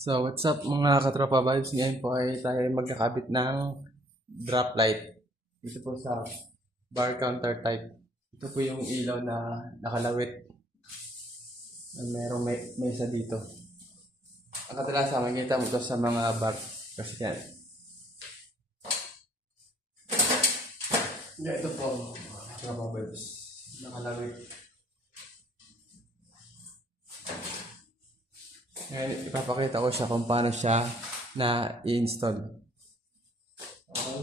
So, what's up mga katropa vibes? Ngayon po ay tayo magkakabit ng drop light. Dito po sa bar counter type. Ito po yung ilaw na nakalawit. Merong mesa dito. Ang kadalasan makikita mo ito sa mga bar. Kasi yan. Ito po mga katropa vibes. Nakalawit. Ngayon, ipapakita ko siya kung paano siya na-i-install. Okay.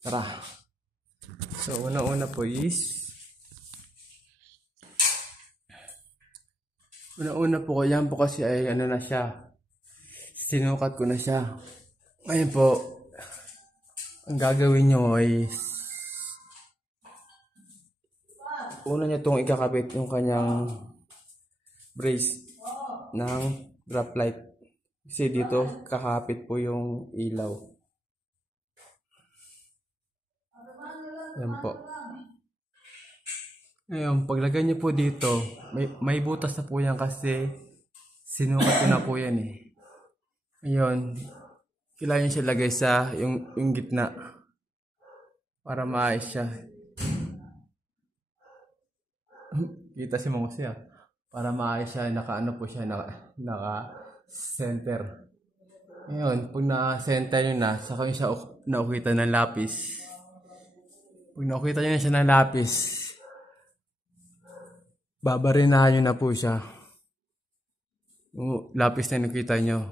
Tara. So, una-una po is yan po kasi ay ano na siya. Sinukat ko na siya. Ngayon po, ang gagawin nyo ay una nyo itong ikakabit yung kanyang brace ng drop light. Kasi dito kakapit po yung ilaw. Yan po. Ngayon, paglagay nyo po dito, may butas na po yan kasi sinukat ko na po yan eh. Ngayon, kailangan nyo siya lagay sa yung gitna para maayos siya. Kita si Mong siya. Para maayos siya, naka-ano po siya, naka-center. Ngayon, pag na-center nyo na, saka nyo siya naukitan ng lapis. Pag naukitan nyo na siya ng lapis, babarinahan nyo na po siya. Yung lapis na nakita nyo.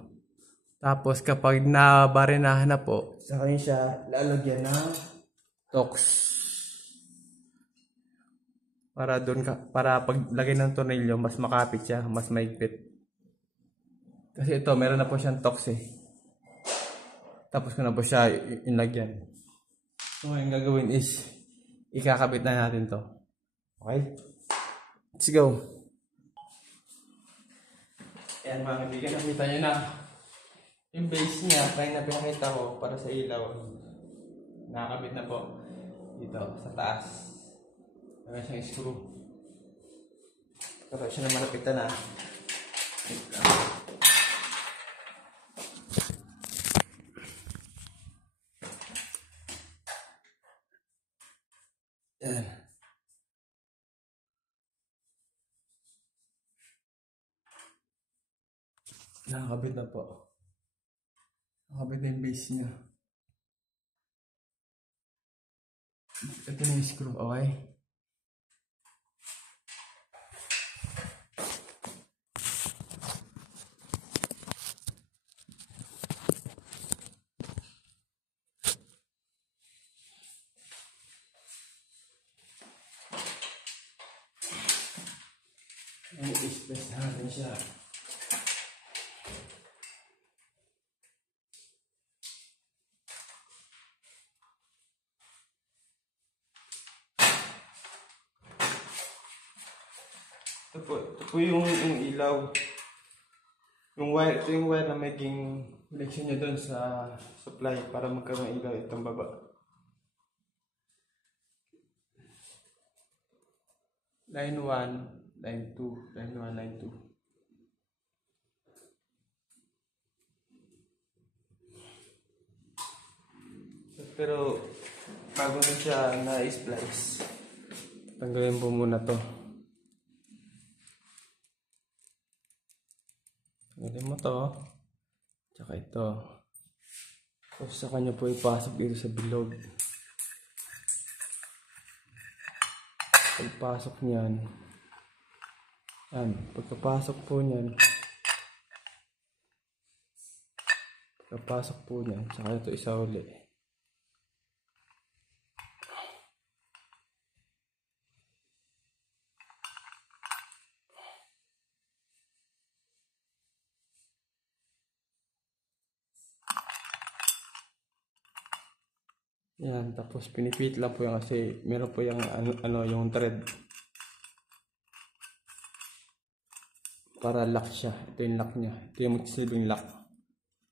Tapos kapag nabarinahan na po, saka nyo siya lalagyan ng tox. Para paglagay ng tornilyo, mas makapit siya, mas maigpit. Kasi ito, meron na po siyang tox eh. Tapos ko na po siya inlagyan. So, ang gagawin is, ikakabit na natin to. Okay? Let's go! Ayan mga kaibigan, nakita nyo na. Yung base niya, kaya na pinakita ko para sa ilaw. Nakakabit na po dito, sa taas. Meron siyang screw. Pero siya na malapitan na. Yan. Nakakabit na po. Nakakabit na yung base niya. Ito na yung screw, okay? I-express natin siya. Ito po yung ilaw. Yung wire, ito yung wire na maging connection nyo doon sa supply para magkaroon ng ilaw itong baba. Line 1, line 2, line 1, line 2. Pero bago na siya na-splice, tanggalin po muna to. Tanggalin mo to. Tsaka ito. Tapos sa kanya po ipasok dito sa bilog. Pagpasok niyan, yan, pagkapasok po niyan, saka ito isa uli. Yan, tapos pinipit lang po yan kasi meron po yung yung thread. Para lock siya. Ito yung lock niya. Ito yung magsilbing lock.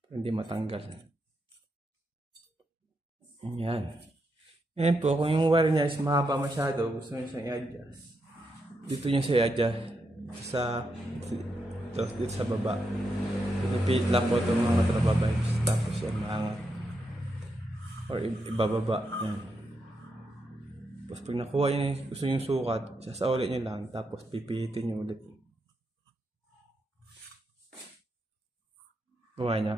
Para hindi matanggal. Yan. Ngayon po, kung yung wire niya is mahaba masyado, gusto nyo siyang i-adjust. Dito nyo siya i-adjust sa dito sa baba. Pinipilit lang po itong mga trapa vibes. Tapos yan, maangat. Or ibababa. Yan. Tapos pag nakuha nyo yung gusto yung sukat, sasaulin nyo lang. Tapos pipihitin nyo ulit. Kuha nyo.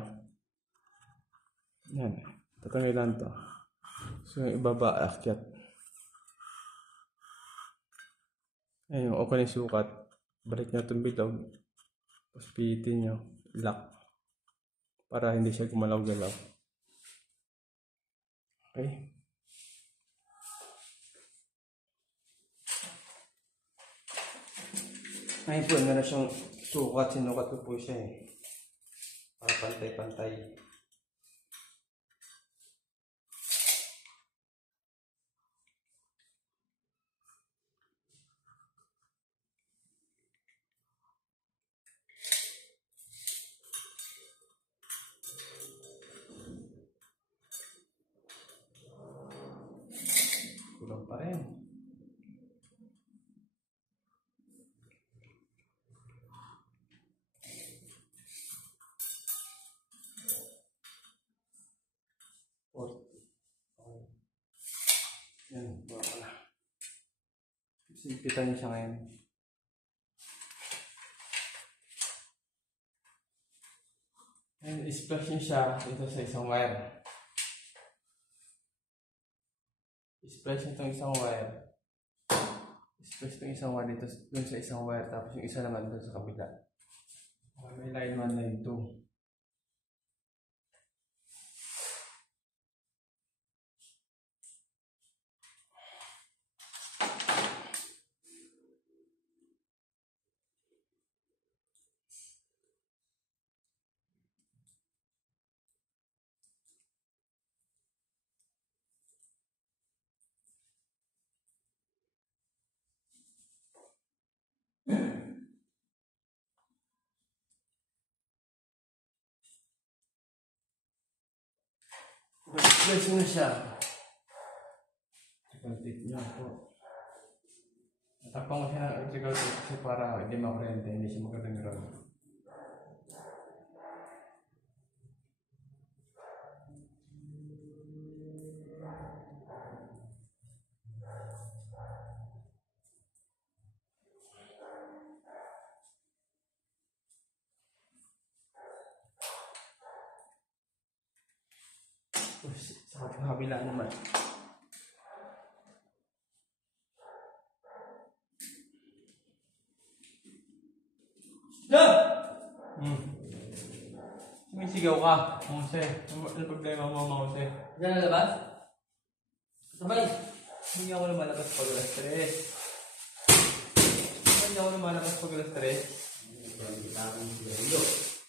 Yan. Tatangilan to. So yung ibaba, akyat. Ayun, yung okay na yung sukat. Balik nyo itong bilog. Tapos pihitin nyo. Lock. Para hindi siya gumalaw-galaw. Okay. Ngayon po, meron siyang sukat. Sinukat ko po siya eh. Para pantay-pantay. Kulang pa rin. Okay. Yan, bawa ko na. Simpitan niyo siya ngayon. And i-splash niyo siya dito sa isang wire. I-splash niyo itong isang wire. I-splash itong isang wire dito dun sa isang wire. Tapos yung isa naman dun sa kabila. Okay, may line 1, line 2. I-splash niyo siya. Electrical tape niya po. Natapang ko siya ng electrical tape kasi para hindi makurente, hindi siya magandang ground. Sa kabila naman. Sumisigaw ka, Mose. Ano problema mo, Mose? Diyan na labas? Sabay! Hindi ako lumalabas pag alas 3. Hindi ako lumalabas pag alas 3. Hindi ko lang kita akong siguro.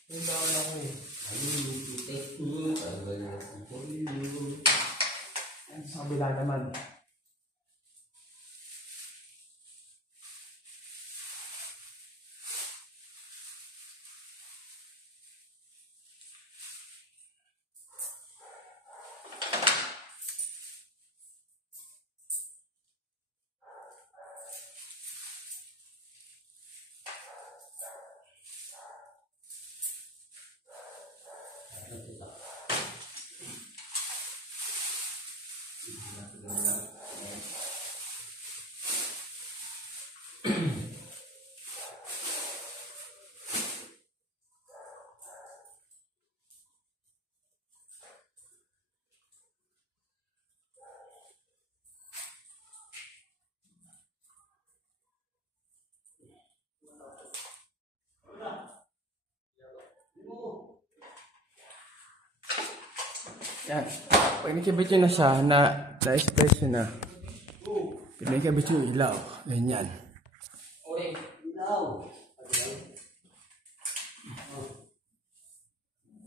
Hindi ba ako eh. Ano yung titik mo? Tagal na po yun. Sa kabila naman. Yan. Pag nakibit nyo na siya, na-express nyo na. Pinakibit nyo yung ilaw. Ganyan. Okay. Ilaw.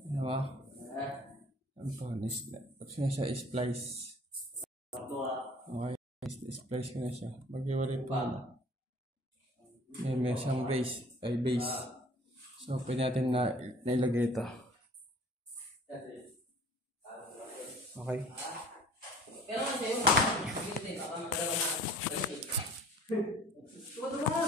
Ano ba? Ano po? Tapos na siya i-splice. Okay. I-splice ko na siya. Mag-iwalin pa na. May siyang base. So, pwede natin na ilagay ito. Okay. Pero kasi yung hindi baka magdala na. Tuwa.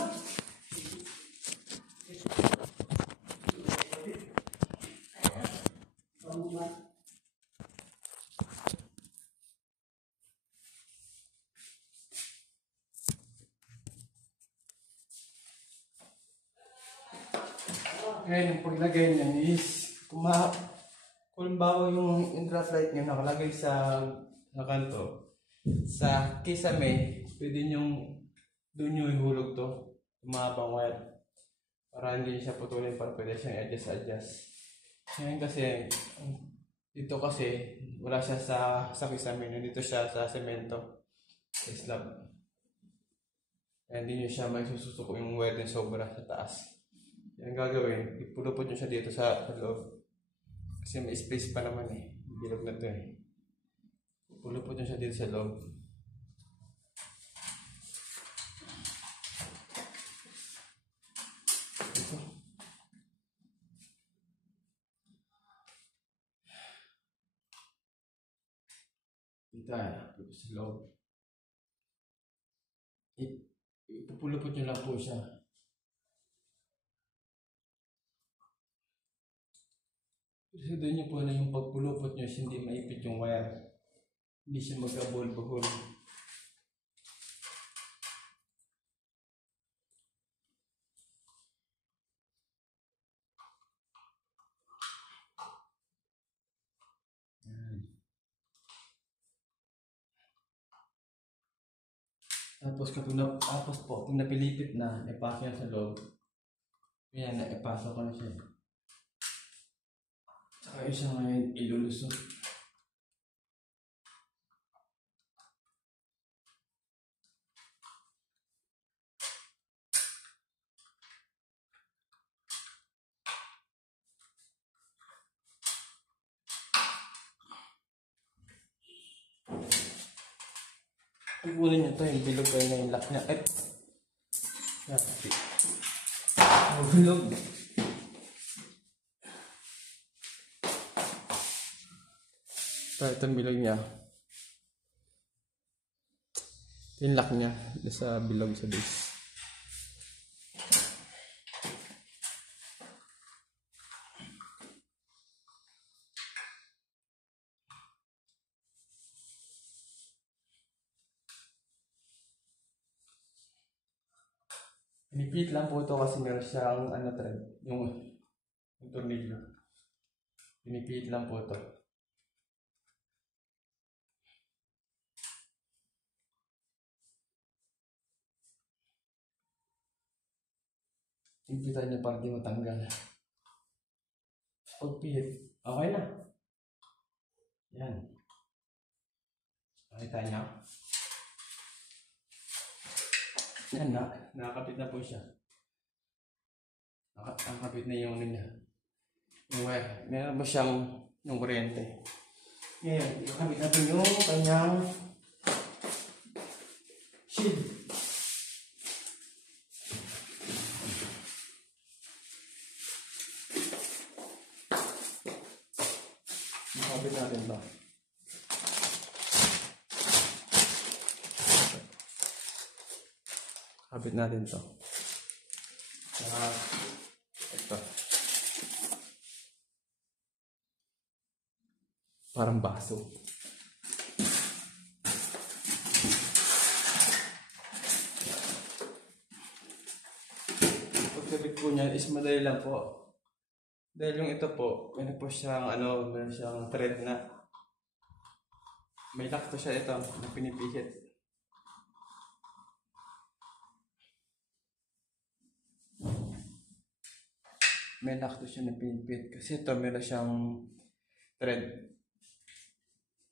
Ngayon, yung paglagay niya is, kung halimbawa yung in-drop light niyo nakalagay sa kanto, sa kisame, pwede niyong doon nyo ihulog to, umabang wire. Para hindi siya putulin, para pwede siyang adjust. Ngayon kasi, dito kasi, wala siya sa kisame, dito siya sa semento, sa slab. Kaya hindi nyo siya may susuko yung wire din sobra sa taas. Yan gagawin, ipulupot nyo siya dito sa loob. Kasi may space pa naman eh. Bilog na to eh. Ipulupot nyo siya dito sa loob. Ito. Dito sa loob. Ipupulupot nyo lang po siya. Kasi doon nyo po na yung pagpulupot nyo, hindi maipit yung wire. Hindi siya magkabol-bahol. Tapos po, kung napilipit na, ipasok yan sa loob. Yan, ipasok ko na siya. Saka yun siya ngayon ilulusot. Ipunin nyo ito, yung bilog kayo na yung lock niya. Yan. Bilog. Ito yung bilog niya. Yung lock niya sa bilog sa base. Pinipit lang po ito kasi meron siyang thread, yung tornilyo. Pinipit lang po ito. Pipitan niyo para di matanggal. Pagpihit, okay na. Yan. Nakita niyo? Yan na, nakakapit na po siya. Nakakapit na yung niya. Yung wire. Meron ba siyang yung kuryente? Ngayon, ikakabit natin yung kanyang shield. Ikakabit natin ba? Kabit natin to. Ito. Parang baso. Pagkabit po niyan is madali lang po. Dahil yung ito po, meron po siyang meron siyang thread na may lock to siya ito na pinipihit. May lock to siya na pinipihit kasi ito meron siyang thread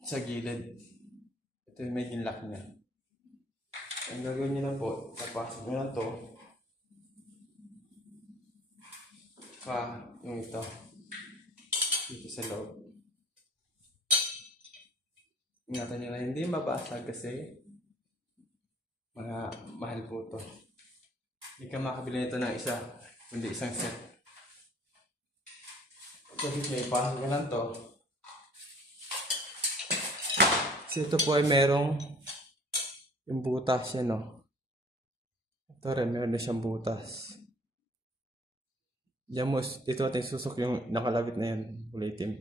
sa gilid. Ito yung may lock niya. Ang gagawin niyo lang po, tapasok nyo lang to. Tsaka yung ito dito sa loob. Ingatan nyo na hindi mabasag kasi mga mahal po ito. Hindi ka makabili nito ng isa, kundi isang set. Kasi siya ipasok ko lang to. Kasi ito po ay merong yung butas yan, no? Ito rin, meron na siyang butas. Diyan mo, dito natin susok yung nakalabit na yan, kulay itim.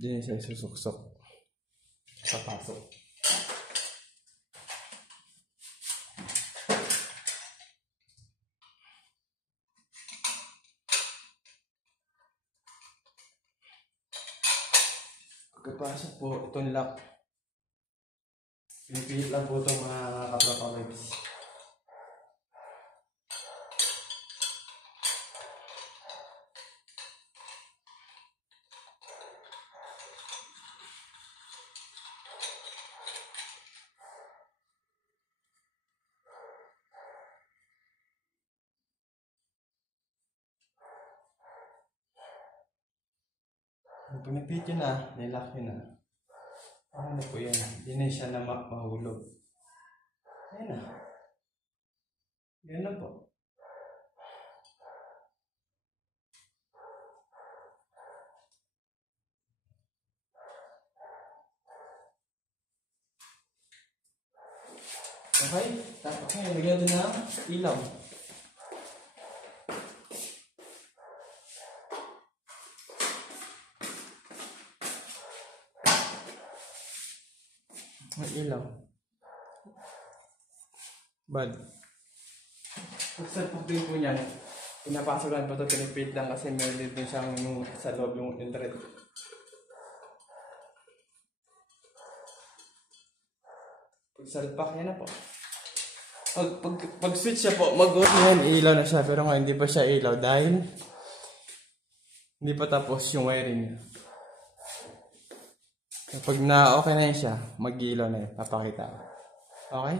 Diyan siya susok-sok sa pasok. Pagkapasok po, itong lock. Pinipilit lang po itong mga katropa webs. Pag pinipit yun na, nilock yun na. Ano po yan? Hindi na siya na mahulog. Ayan na. Yan na po. Okay? Tapos ngayon, lagyan doon ng ilaw. May ilaw. Bad. Pagsan po din po niyan, pinapasok lang po ito, pinipit lang kasi meron din siyang sa loob yung internet. Pagsalpak, yan na po. Pag switch siya po, mag-on yan, ilaw na siya. Pero nga, hindi pa siya ilaw dahil hindi pa tapos yung wiring niya. Kapag na okay na yun siya, mag-ilaw na yun. Papakita ko. Okay?